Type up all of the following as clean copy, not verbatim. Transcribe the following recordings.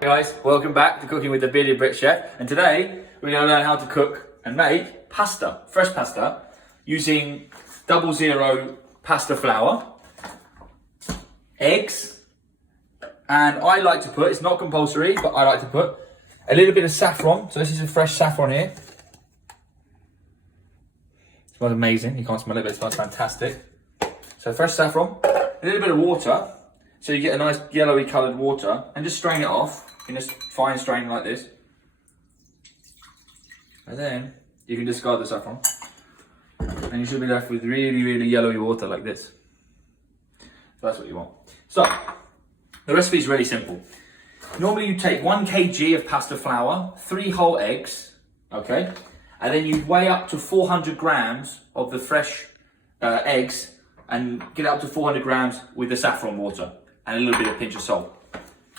Hey guys, welcome back to Cooking with the Bearded Brit Chef, and today we're going to learn how to cook and make pasta, fresh pasta, using 00 pasta flour, eggs, and I like to put, it's not compulsory, but I like to put a little bit of saffron. So this is a fresh saffron here. It smells amazing, you can't smell it, but it smells fantastic. So fresh saffron, a little bit of water, so you get a nice yellowy coloured water, and just strain it off. You can just fine strain like this. And then you can discard the saffron. And you should be left with really, really yellowy water like this. That's what you want. So, the recipe is really simple. Normally you take 1 kg of pasta flour, 3 whole eggs, okay? And then you weigh up to 400 grams of the fresh eggs and get up to 400 grams with the saffron water and a little bit of pinch of salt.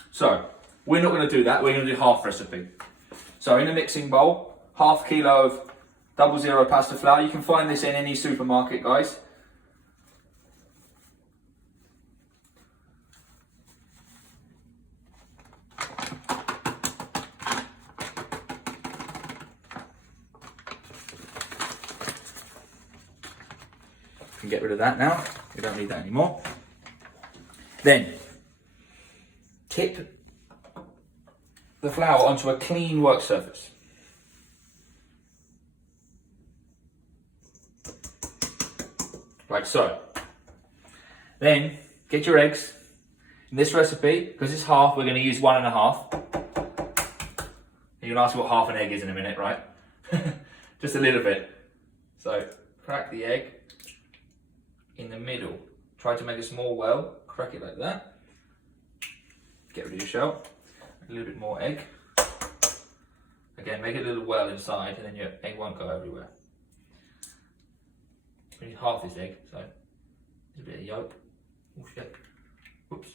So, we're not going to do that, we're going to do half recipe. So in a mixing bowl, ½ kilo of 00 pasta flour. You can find this in any supermarket, guys. You can get rid of that now, we don't need that anymore. Then, tip the flour onto a clean work surface. Like so. Then, get your eggs. In this recipe, because it's half, we're going to use 1 1/2. You're going to ask what half an egg is in a minute, right? Just a little bit. So, crack the egg in the middle. Try to make a small well, crack it like that. Get rid of your shell. A little bit more egg. Again, make a little well inside and then your egg won't go everywhere. We need half this egg, so there's a bit of yolk. Oh shit. Oops.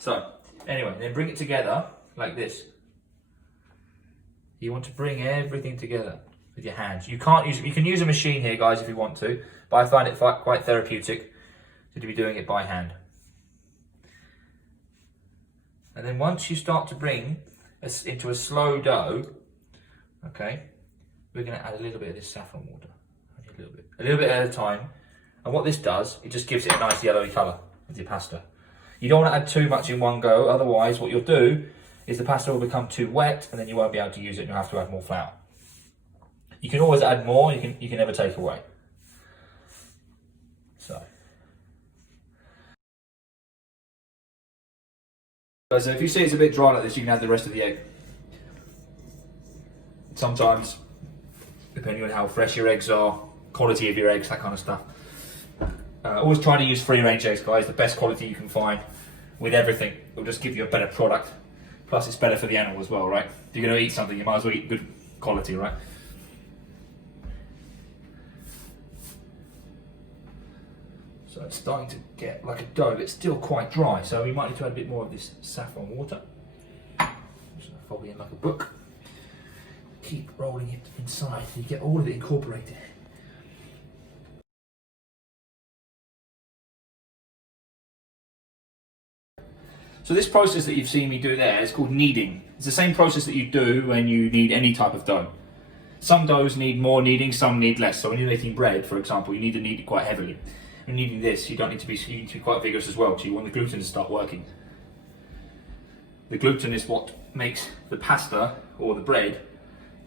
So, anyway, then bring it together like this. You want to bring everything together with your hands. You can use a machine here, guys, if you want to, but I find it quite therapeutic to be doing it by hand. And then once you start to bring into a slow dough, okay, we're going to add a little bit of this saffron water. A little bit at a time. And what this does, it just gives it a nice yellowy colour with your pasta. You don't want to add too much in one go, otherwise what you'll do is the pasta will become too wet and then you won't be able to use it and you'll have to add more flour. You can always add more, you can never take away. So if you see it's a bit dry like this, you can add the rest of the egg. Sometimes, depending on how fresh your eggs are, quality of your eggs, that kind of stuff. Always try to use free range eggs, guys, the best quality you can find with everything. It'll just give you a better product. Plus it's better for the animal as well, right? If you're going to eat something, you might as well eat good quality, right? So it's starting to get like a dough, but it's still quite dry, so we might need to add a bit more of this saffron water. Just fold it in like a book. Keep rolling it inside so you get all of it incorporated. So this process that you've seen me do there is called kneading. It's the same process that you do when you knead any type of dough. Some doughs need more kneading, some need less. So when you're making bread, for example, you need to knead it quite heavily. When kneading this, you need to be quite vigorous as well, so you want the gluten to start working. The gluten is what makes the pasta or the bread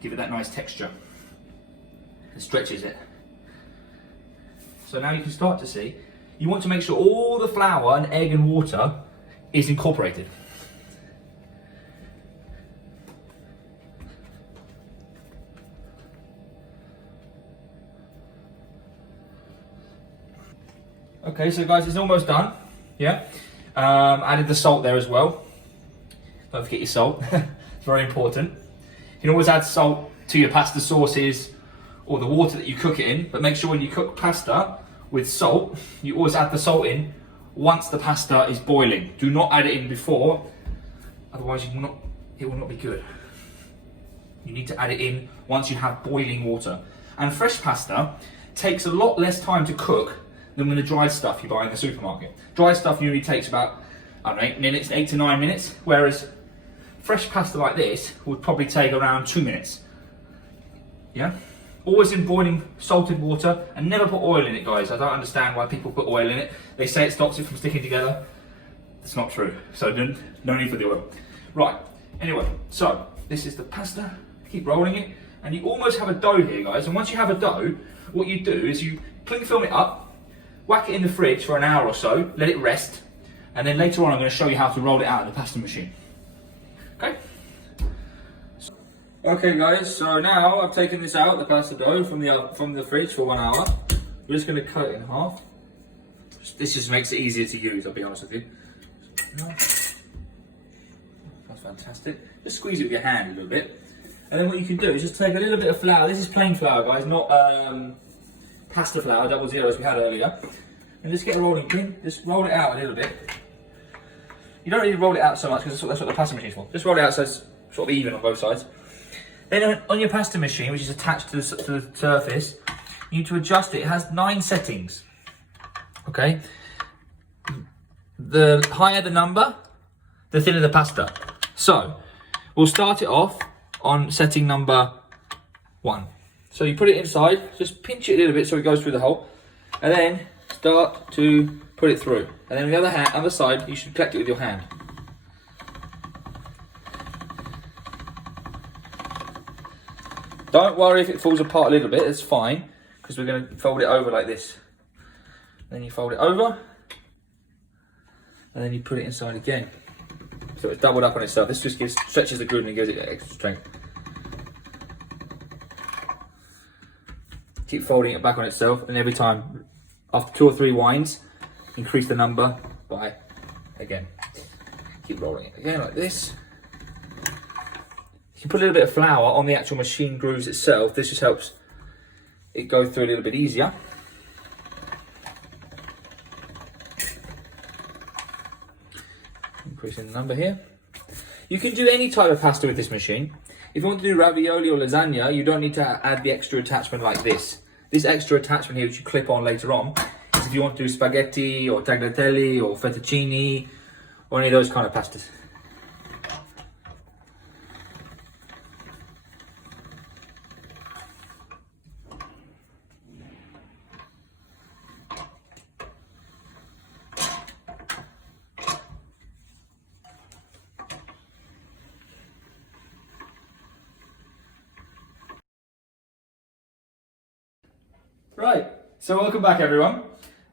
give it that nice texture. It stretches it. So now you can start to see, you want to make sure all the flour and egg and water is incorporated. Okay, so guys, it's almost done. Yeah, added the salt there as well. Don't forget your salt; it's very important. You can always add salt to your pasta sauces or the water that you cook it in, but make sure when you cook pasta with salt, you always add the salt in once the pasta is boiling. Do not add it in before, otherwise it will not be good. You need to add it in once you have boiling water. And fresh pasta takes a lot less time to cook than when the dried stuff you buy in the supermarket. Dried stuff usually takes about I don't know, 8 minutes, 8 to 9 minutes, whereas fresh pasta like this would probably take around 2 minutes. Yeah? Always in boiling salted water, and never put oil in it, guys. I don't understand why people put oil in it. They say it stops it from sticking together. It's not true, so no need for the oil. Right, anyway, so this is the pasta. Keep rolling it, and you almost have a dough here, guys. And once you have a dough, what you do is you cling film it up, whack it in the fridge for an hour or so, let it rest, and then later on I'm going to show you how to roll it out of the pasta machine. Okay? Okay guys, so now I've taken this out, the pasta dough, from the fridge for 1 hour. We're just going to cut it in half. This just makes it easier to use, I'll be honest with you. That's fantastic. Just squeeze it with your hand a little bit. And then what you can do is just take a little bit of flour. This is plain flour, guys, not pasta flour, 00 as we had earlier. And just get a rolling pin, just roll it out a little bit. You don't really roll it out so much because that's what the pasta machine is for. Just roll it out so it's sort of even on both sides. Then on your pasta machine, which is attached to the surface, you need to adjust it. It has 9 settings. Okay? The higher the number, the thinner the pasta. So, we'll start it off on setting number 1. So you put it inside, just pinch it a little bit so it goes through the hole, and then start to put it through. And then on the other side, you should collect it with your hand. Don't worry if it falls apart a little bit, it's fine, because we're going to fold it over like this. Then you fold it over, and then you put it inside again. So it's doubled up on itself. This just stretches the gluten and gives it extra strength. Keep folding it back on itself, and every time, after 2 or 3 winds, increase the number by, again. Keep rolling it again like this. You can put a little bit of flour on the actual machine grooves itself. This just helps it go through a little bit easier. Increasing the number here. You can do any type of pasta with this machine. If you want to do ravioli or lasagna, you don't need to add the extra attachment like this. This extra attachment here, which you clip on later on, is if you want to do spaghetti or tagliatelle or fettuccine or any of those kind of pastas. Right, so welcome back everyone.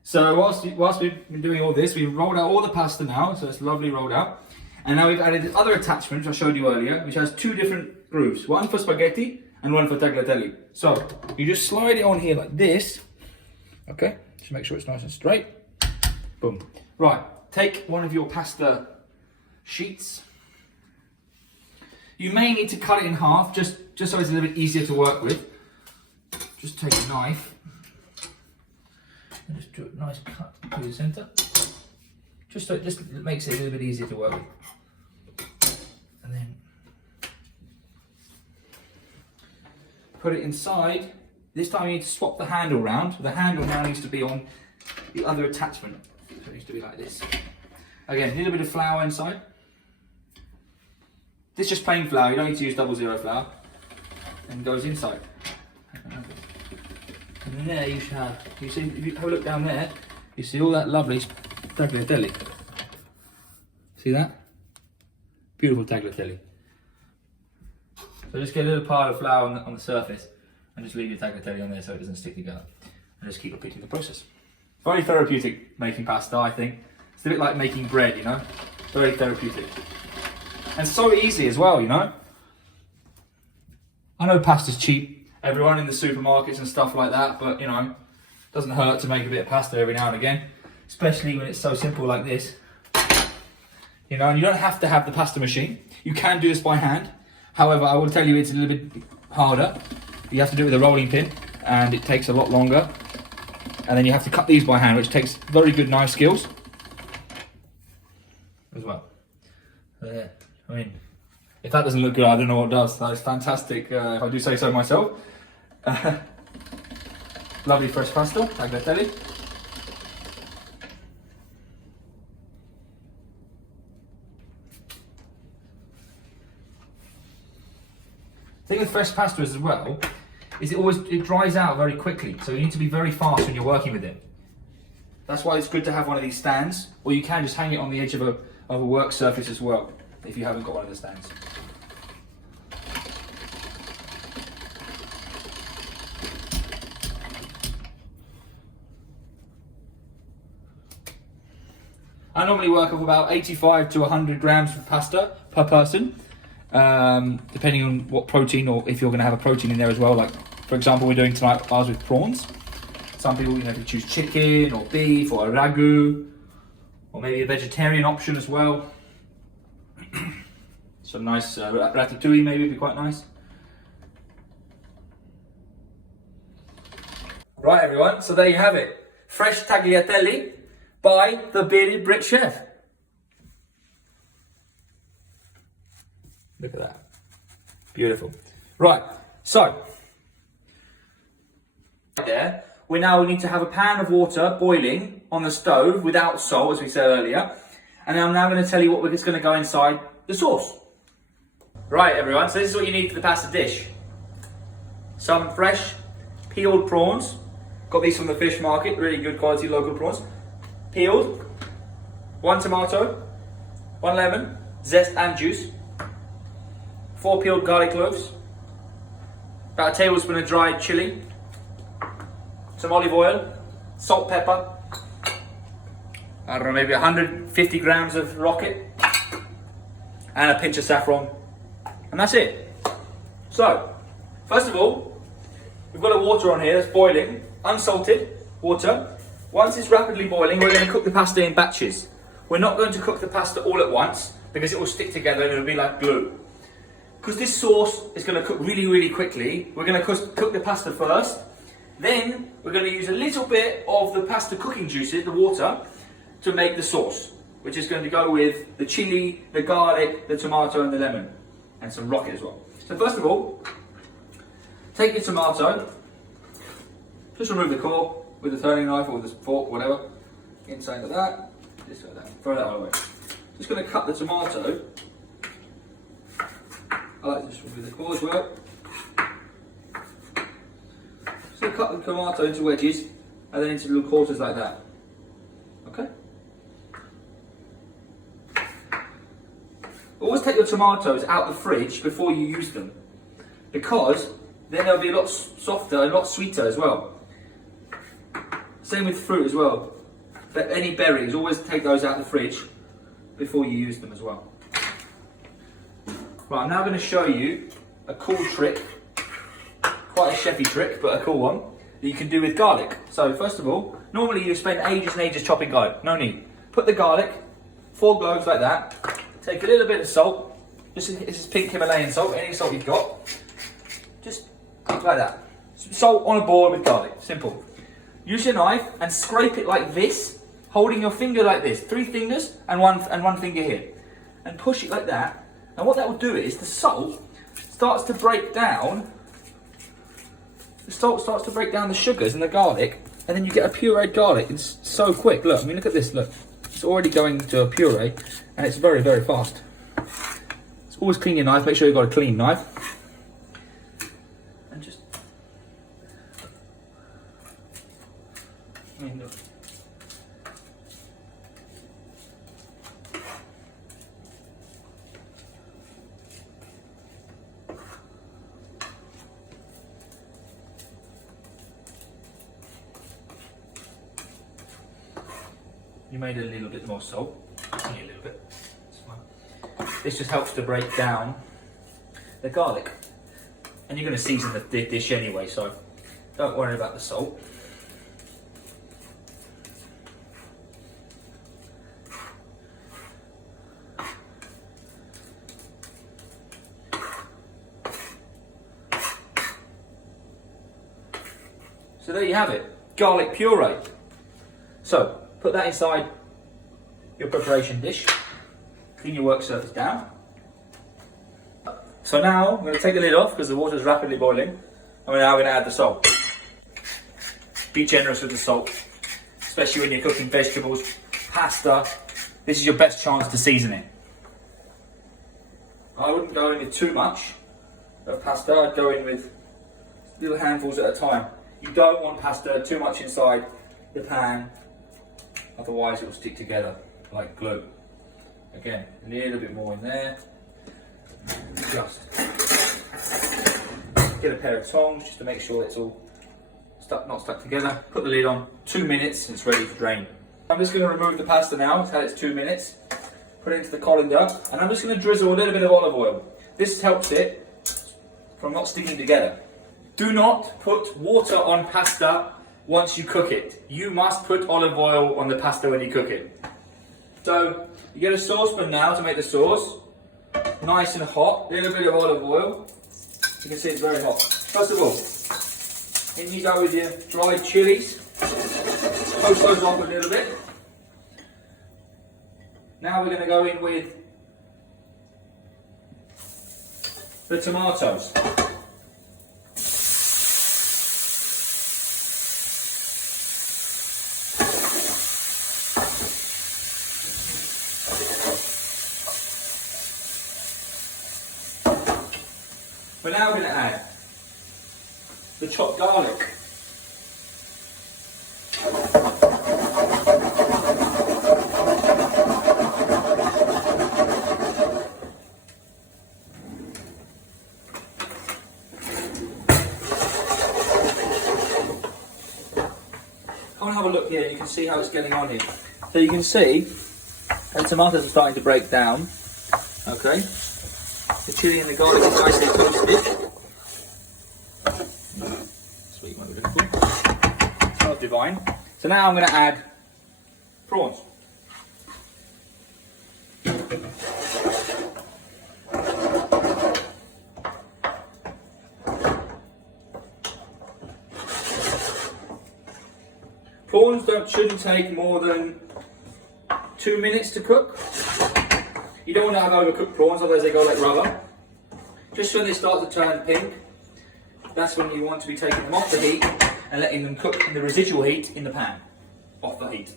So whilst we've been doing all this, we've rolled out all the pasta now, so it's lovely rolled out. And now we've added the other attachment, which I showed you earlier, which has 2 different grooves, one for spaghetti and one for tagliatelle. So you just slide it on here like this, okay? Just make sure it's nice and straight. Boom. Right, take one of your pasta sheets. You may need to cut it in half, just so it's a little bit easier to work with. Just take a knife and just do a nice cut through the centre. Just so it just makes it a little bit easier to work with. And then put it inside. This time you need to swap the handle round. The handle now needs to be on the other attachment. So it needs to be like this. Again, a little bit of flour inside. This is just plain flour, you don't need to use 00 flour. And goes inside. And there you should have, you see, if you have a look down there, you see all that lovely tagliatelle. See that? Beautiful tagliatelle. So just get a little pile of flour on the surface and just leave your tagliatelle on there so it doesn't stick together. And just keep repeating the process. Very therapeutic making pasta, I think. It's a bit like making bread, you know? Very therapeutic. And so easy as well, you know? I know pasta's cheap. Everyone in the supermarkets and stuff like that, but you know, it doesn't hurt to make a bit of pasta every now and again, especially when it's so simple like this. You know, and you don't have to have the pasta machine. You can do this by hand. However, I will tell you it's a little bit harder. You have to do it with a rolling pin, and it takes a lot longer. And then you have to cut these by hand, which takes very good knife skills as well. So yeah, I mean, if that doesn't look good, I don't know what does. That is fantastic, if I do say so myself. Lovely fresh pasta, tagliatelle. The thing with fresh pasta as well is it dries out very quickly, so you need to be very fast when you're working with it. That's why it's good to have one of these stands, or you can just hang it on the edge of a work surface as well, if you haven't got one of the stands. I normally work with about 85 to 100 grams of pasta per person, depending on what protein, or if you're going to have a protein in there as well. Like, for example, we're doing tonight ours with prawns. Some people, can choose chicken or beef or a ragu, or maybe a vegetarian option as well. Some nice ratatouille maybe would be quite nice. Right, everyone, so there you have it. Fresh tagliatelle by the bearded Brit chef. Look at that. Beautiful. Right, so there, we now need to have a pan of water boiling on the stove without salt, as we said earlier. And I'm now going to tell you what's going to go inside the sauce. Right, everyone, so this is what you need for the pasta dish. Some fresh peeled prawns. Got these from the fish market, really good quality local prawns. Peeled. 1 tomato. 1 lemon, zest and juice. 4 peeled garlic cloves. About a tablespoon of dried chili. Some olive oil. Salt, pepper. I don't know, maybe 150 grams of rocket. And a pinch of saffron. And that's it. So, first of all, we've got a water on here that's boiling. Unsalted water. Once it's rapidly boiling, we're going to cook the pasta in batches. We're not going to cook the pasta all at once because it will stick together and it'll be like glue. Because this sauce is going to cook really, really quickly, we're going to cook the pasta first. Then we're going to use a little bit of the pasta cooking juices, the water, to make the sauce, which is going to go with the chili, the garlic, the tomato and the lemon, and some rocket as well. So first of all, take your tomato, just remove the core with a turning knife or with a fork, whatever, inside of that, just like that, throw that all away. Just going to cut the tomato. I like to just remove the core as well. So cut the tomato into wedges and then into little quarters like that. Okay? Always take your tomatoes out the fridge before you use them, because then they'll be a lot softer and a lot sweeter as well. Same with fruit as well. But any berries, always take those out the fridge before you use them as well. Right, I'm now going to show you a cool trick, quite a chefy trick, but a cool one, that you can do with garlic. So first of all, normally you spend ages and ages chopping garlic, no need. Put the garlic, 4 cloves like that, take a little bit of salt, this is pink Himalayan salt, any salt you've got, just like that. Salt on a board with garlic, simple. Use your knife and scrape it like this, holding your finger like this, 3 fingers and one finger here, and push it like that. And what that will do is the salt starts to break down. The salt starts to break down the sugars and the garlic, and then you get a pureed garlic. It's so quick. Look, I mean, look at this. Look, it's already going to a puree, and it's very, very fast. It's always clean your knife. Make sure you've got a clean knife. And just, I mean, look. You made a little bit more salt, only a little bit, it's fine. This just helps to break down the garlic. And you're going to season the dish anyway, so don't worry about the salt. So there you have it, garlic puree. So, put that inside your preparation dish. Clean your work surface down. So now, I'm going to take the lid off because the water is rapidly boiling. And we're now going to add the salt. Be generous with the salt, especially when you're cooking vegetables, pasta. This is your best chance to season it. I wouldn't go in with too much. of pasta. I'd go in with little handfuls at a time. You don't want pasta too much inside the pan, otherwise it will stick together like glue. Again, a little bit more in there. Just get a pair of tongs just to make sure it's all not stuck together. Put the lid on, 2 minutes and it's ready to drain. I'm just going to remove the pasta now. It's had its 2 minutes. Put it into the colander and I'm just going to drizzle a little bit of olive oil. This helps it from not sticking together. Do not put water on pasta once you cook it. You must put olive oil on the pasta when you cook it. So you get a saucepan now to make the sauce. Nice and hot, a little bit of olive oil. You can see it's very hot. First of all, in you go with your dried chilies. Toast those off a little bit. Now we're going to go in with the tomatoes. We're now going to add the chopped garlic. Come and have a look here, you can see how it's getting on here. So you can see the tomatoes are starting to break down. Okay. The chilli and the garlic is nicely toasted. Sweet one, beautiful. Smells divine. So now I'm going to add prawns. Prawns shouldn't take more than 2 minutes to cook. You don't want to have overcooked prawns, otherwise they go like rubber. Just when they start to turn pink, that's when you want to be taking them off the heat and letting them cook in the residual heat in the pan. Off the heat.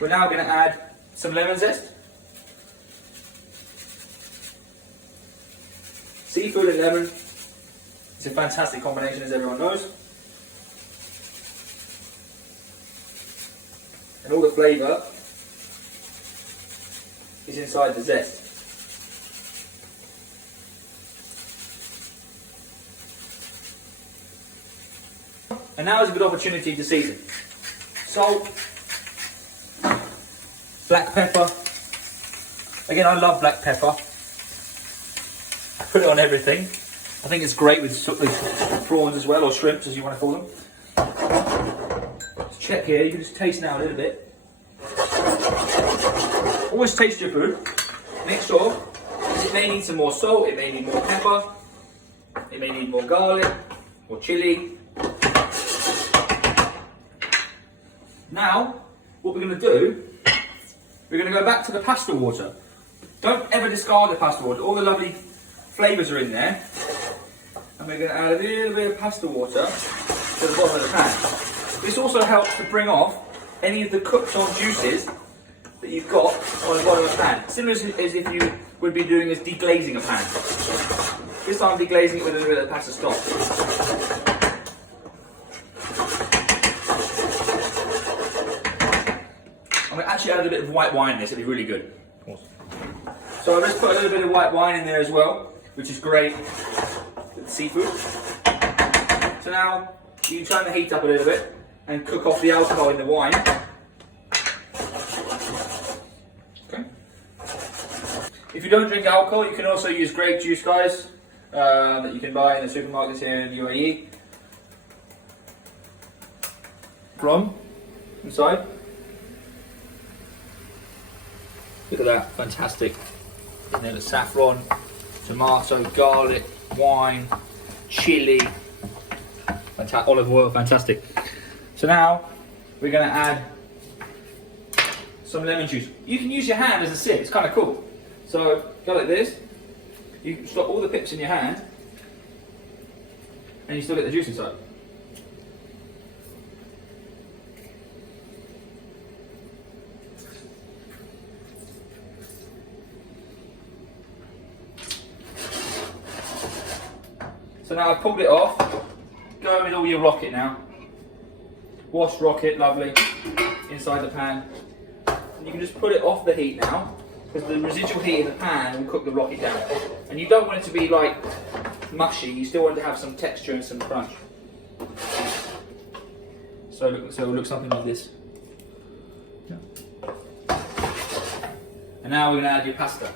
We're now going to add some lemon zest. Seafood and lemon. It's a fantastic combination, as everyone knows. And all the flavour is inside the zest. And now is a good opportunity to season. Salt, black pepper. Again, I love black pepper. I put it on everything. I think it's great with prawns as well, or shrimps as you want to call them. Let's check here, you can just taste now a little bit. Always taste your food. Make sure, because it may need some more salt, it may need more pepper, it may need more garlic, or chilli. Now, what we're going to do, we're going to go back to the pasta water. Don't ever discard the pasta water, all the lovely flavours are in there. And we're going to add a little bit of pasta water to the bottom of the pan. This also helps to bring off any of the cooked on juices that you've got on the bottom of the pan. Similar as if you would be doing is deglazing a pan. This time I'm deglazing it with a little bit of pasta stock. I'm going to actually add a bit of white wine in this, it'll be really good. So I've just put a little bit of white wine in there as well, which is great with the seafood. So now you can turn the heat up a little bit and cook off the alcohol in the wine. Okay. If you don't drink alcohol, you can also use grape juice, guys, that you can buy in the supermarkets here in the UAE. Rum inside. Look at that, fantastic. And then the saffron, tomato, garlic, wine, chili, olive oil, fantastic. So now we're going to add some lemon juice. You can use your hand as a sieve, it's kind of cool. So go like this, you can stop all the pips in your hand and you still get the juice inside. So now I've pulled it off. Go in with all your rocket now. Washed rocket, lovely, inside the pan. And you can just put it off the heat now, because the residual heat in the pan will cook the rocket down. And you don't want it to be like mushy, you still want it to have some texture and some crunch. So it will look something like this. And now we're going to add your pasta.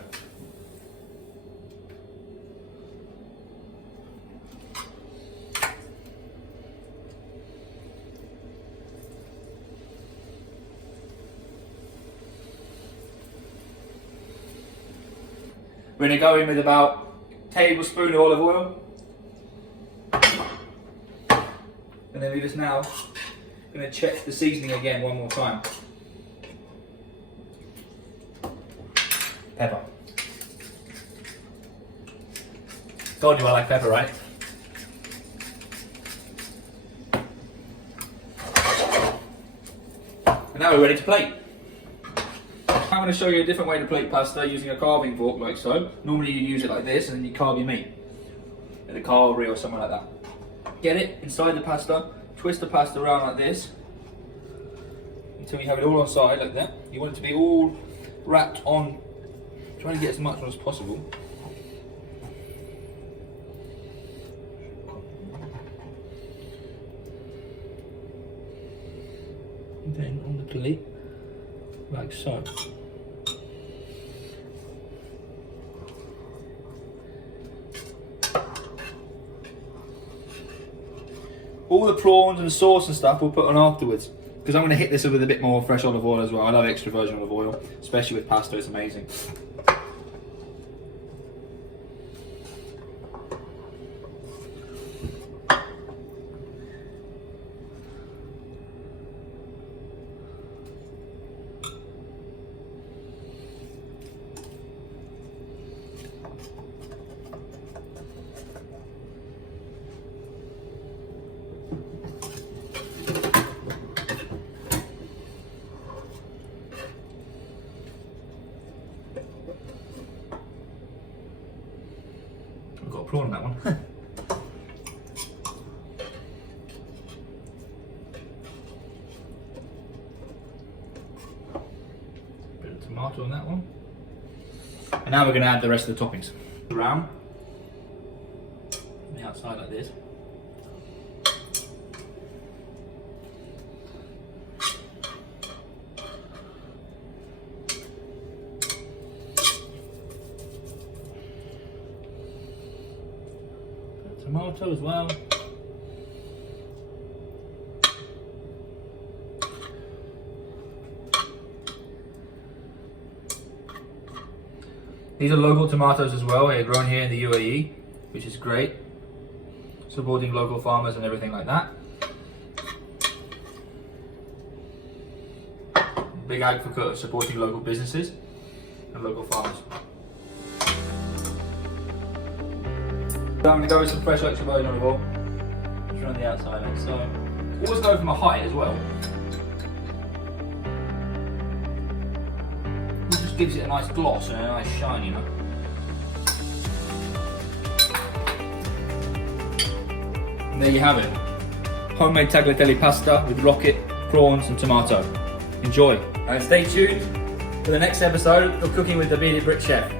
We're going to go in with about a tablespoon of olive oil. And then we're just now going to check the seasoning again one more time. Pepper. Told you I like pepper, right? And now we're ready to plate. I'm going to show you a different way to plate pasta using a carving fork like so. Normally you use it like this and then you carve your meat in a carvery or somewhere like that. Get it inside the pasta, twist the pasta around like this until you have it all on side like that. You want it to be all wrapped on, trying to get as much on as possible. And then on the plate, like so. All the prawns and sauce and stuff we'll put on afterwards, because I'm going to hit this with a bit more fresh olive oil as well. I love extra virgin olive oil, especially with pasta, it's amazing. I've got a prawn on that one. Bit of tomato on that one. And now we're going to add the rest of the toppings. Around on the outside like this. Tomato as well. These are local tomatoes as well. They're grown here in the UAE, which is great. Supporting local farmers and everything like that. Big advocate of supporting local businesses and local farmers. So I'm going to go with some fresh extra virgin olive oil, just around the outside of it. So always go from a height as well. It just gives it a nice gloss and a nice shine, you know. And there you have it. Homemade tagliatelle pasta with rocket, prawns and tomato. Enjoy. And stay tuned for the next episode of Cooking with the Brit Chef.